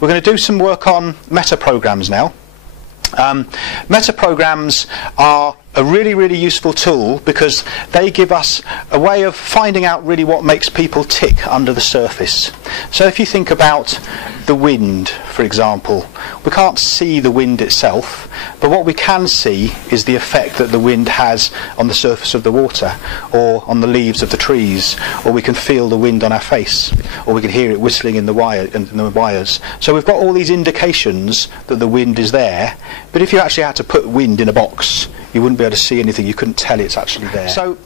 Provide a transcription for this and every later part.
we're going to do some work on meta programs now. Meta programs are a really, really useful tool because they give us a way of finding out really what makes people tick under the surface. So if you think about the wind, for example, we can't see the wind itself, but what we can see is the effect that the wind has on the surface of the water, or on the leaves of the trees, or we can feel the wind on our face, or we can hear it whistling in the wires. So we've got all these indications that the wind is there, but if you actually had to put wind in a box, you wouldn't be able to see anything. You couldn't tell it's actually there. So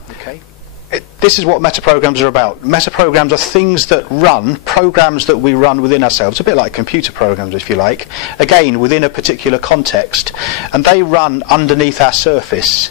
this is what metaprograms are about. Metaprograms are things that run, programs that we run within ourselves, a bit like computer programs if you like, again within a particular context, and they run underneath our surface.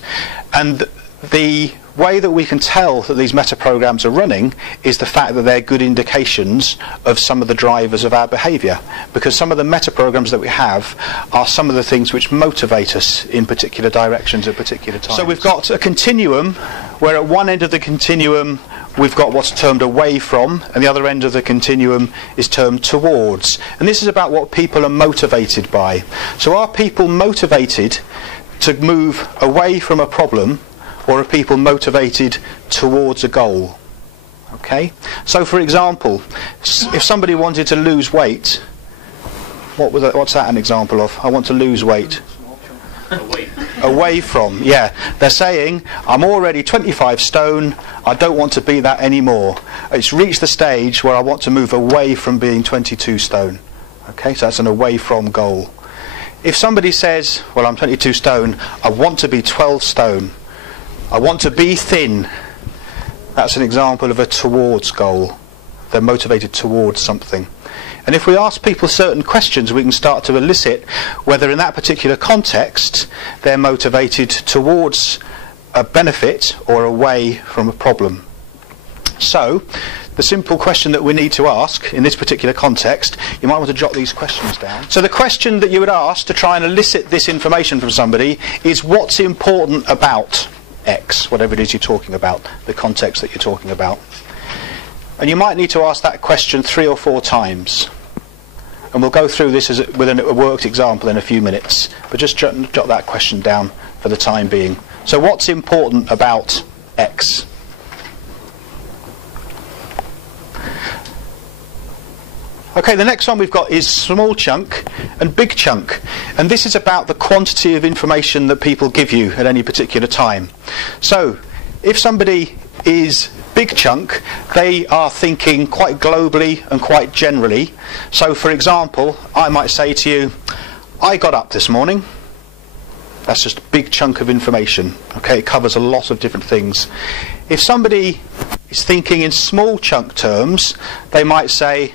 And the way that we can tell that these metaprograms are running is the fact that they're good indications of some of the drivers of our behaviour, because some of the metaprograms that we have are some of the things which motivate us in particular directions at particular times. So we've got a continuum where at one end of the continuum we've got what's termed away from, and the other end of the continuum is termed towards. And this is about what people are motivated by. So are people motivated to move away from a problem, or are people motivated towards a goal? Okay, so for example, if somebody wanted to lose weight, what's that an example of? I want to lose weight. Away from, yeah. They're saying, I'm already 25 stone, I don't want to be that anymore. It's reached the stage where I want to move away from being 22 stone. Okay, so that's an away from goal. If somebody says, well, I'm 22 stone, I want to be 12 stone, I want to be thin, that's an example of a towards goal. They're motivated towards something. And if we ask people certain questions, we can start to elicit whether in that particular context they're motivated towards a benefit or away from a problem. So the simple question that we need to ask in this particular context, you might want to jot these questions down. So the question that you would ask to try and elicit this information from somebody is, what's important about X, whatever it is you're talking about, the context that you're talking about. And you might need to ask that question 3 or 4 times. And we'll go through this with a worked example in a few minutes, but just jot that question down for the time being. So what's important about X? Okay, the next one we've got is small chunk and big chunk, and this is about the quantity of information that people give you at any particular time. So if somebody is big chunk, they are thinking quite globally and quite generally. So for example, I might say to you, I got up this morning. That's just a big chunk of information. Okay, it covers a lot of different things. If somebody is thinking in small chunk terms, they might say,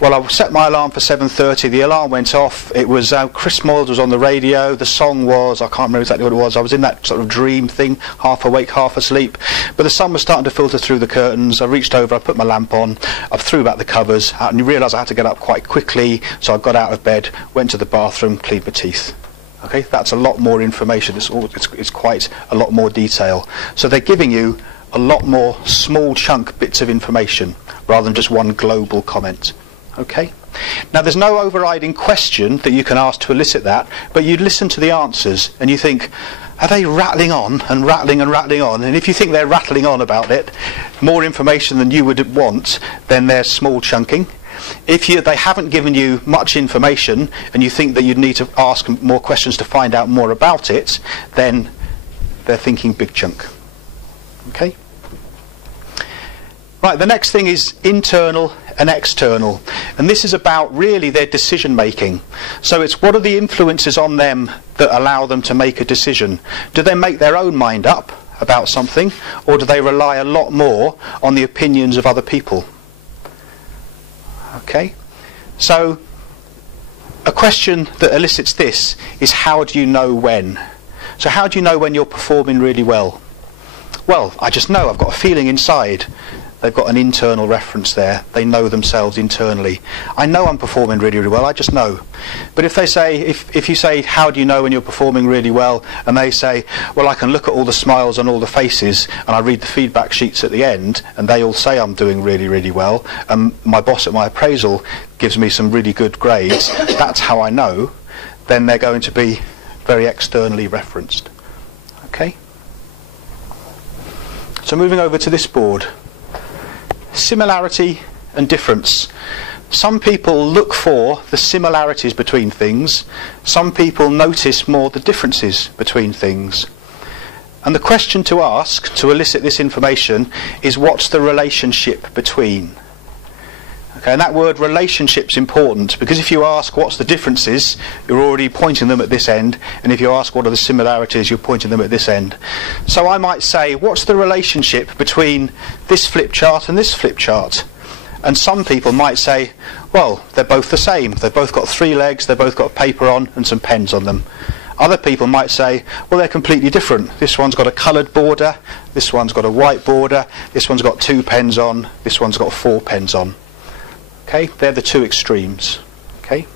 well, I set my alarm for 7:30, the alarm went off, it was Chris Moyles was on the radio, the song was, I can't remember exactly what it was, I was in that sort of dream thing, half awake, half asleep, but the sun was starting to filter through the curtains. I reached over, I put my lamp on, I threw back the covers, and you realise I had to get up quite quickly, so I got out of bed, went to the bathroom, cleaned my teeth. Okay, that's a lot more information, it's quite a lot more detail. So they're giving you a lot more small chunk bits of information rather than just one global comment. Okay? Now there's no overriding question that you can ask to elicit that, but you listen to the answers and you think, are they rattling on and rattling and rattling on? And if you think they're rattling on about it, more information than you would want, then they're small chunking. If they haven't given you much information and you think that you'd need to ask more questions to find out more about it, then they're thinking big chunk. Okay? Right, the next thing is internal and external, and this is about really their decision making. So it's, what are the influences on them that allow them to make a decision? Do they make their own mind up about something, or do they rely a lot more on the opinions of other people? Okay, so a question that elicits this is, how do you know when? So how do you know when you're performing really well? Well, I just know, I've got a feeling inside. they've got an internal reference there. They know themselves internally. I know I'm performing really, really well, I just know. But if they say, if you say, how do you know when you're performing really well, and they say, well, I can look at all the smiles on all the faces, and I read the feedback sheets at the end, and they all say I'm doing really, really well, and my boss at my appraisal gives me some really good grades, that's how I know, then they're going to be very externally referenced. Okay? So moving over to this board. Similarity and difference. Some people look for the similarities between things. Some people notice more the differences between things. And the question to ask to elicit this information is, what's the relationship between? Okay, and that word relationship's important, because if you ask what's the differences, you're already pointing them at this end, and if you ask what are the similarities, you're pointing them at this end. So I might say, what's the relationship between this flip chart and this flip chart? And some people might say, well, they're both the same. They've both got 3 legs, they've both got paper on and some pens on them. Other people might say, well, they're completely different. This one's got a coloured border, this one's got a white border, this one's got 2 pens on, this one's got 4 pens on. Okay, they're the 2 extremes. Okay.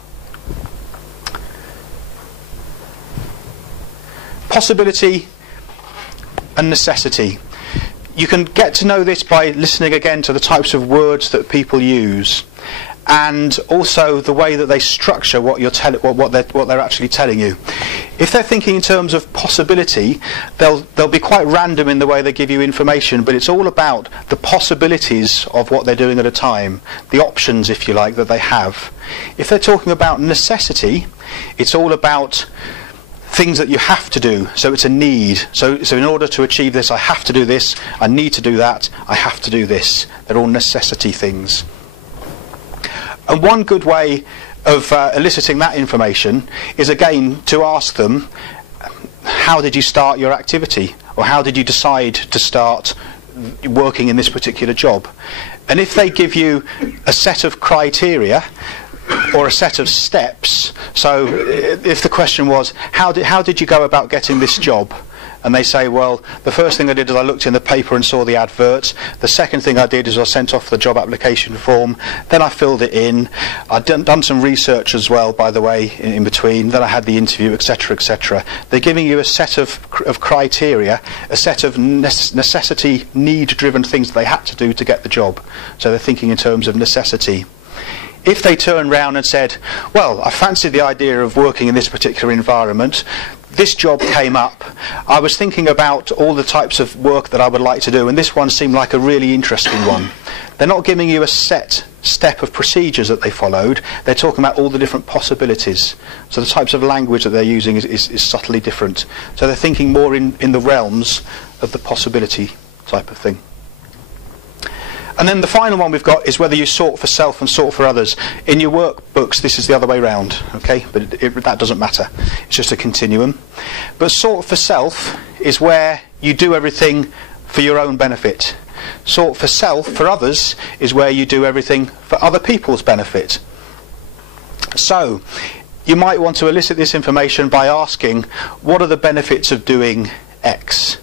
Possibility and necessity. You can get to know this by listening again to the types of words that people use, and also the way that they structure what they're actually telling you. If they're thinking in terms of possibility, they'll be quite random in the way they give you information, but it's all about the possibilities of what they're doing at a time, the options, if you like, that they have. If they're talking about necessity, it's all about things that you have to do, so it's a need. So in order to achieve this, I have to do this, I need to do that, I have to do this. They're all necessity things. And one good way of eliciting that information is, again, to ask them, how did you start your activity? Or how did you decide to start working in this particular job? And if they give you a set of criteria or a set of steps, so if the question was, how did you go about getting this job? And they say, well, the first thing I did is I looked in the paper and saw the advert. The second thing I did is I sent off the job application form. Then I filled it in. I'd done some research as well, by the way, in between. Then I had the interview, etc., etc. They're giving you a set of criteria, a set of necessity, need-driven things that they had to do to get the job. So they're thinking in terms of necessity. If they turn round and said, well, I fancied the idea of working in this particular environment, this job came up, I was thinking about all the types of work that I would like to do, and this one seemed like a really interesting one. They're not giving you a set step of procedures that they followed, they're talking about all the different possibilities. So the types of language that they're using is subtly different. So they're thinking more in the realms of the possibility type of thing. And then the final one we've got is whether you sort for self and sort for others. In your workbooks, this is the other way round, okay? But that doesn't matter. It's just a continuum. But sort for self is where you do everything for your own benefit. Sort for self for others is where you do everything for other people's benefit. So you might want to elicit this information by asking, what are the benefits of doing X?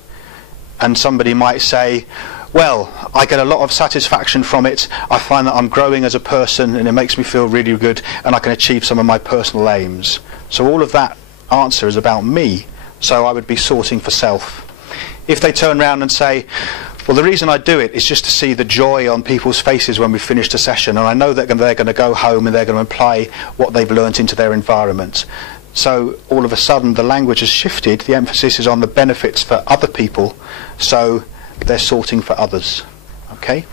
And somebody might say, well, I get a lot of satisfaction from it, I find that I'm growing as a person and it makes me feel really good, and I can achieve some of my personal aims. So all of that answer is about me, so I would be sorting for self. If they turn around and say, well, the reason I do it is just to see the joy on people's faces when we've finished a session, and I know that they're going to go home and they're going to apply what they've learnt into their environment. So all of a sudden the language has shifted, the emphasis is on the benefits for other people, so they're sorting for others. Okay?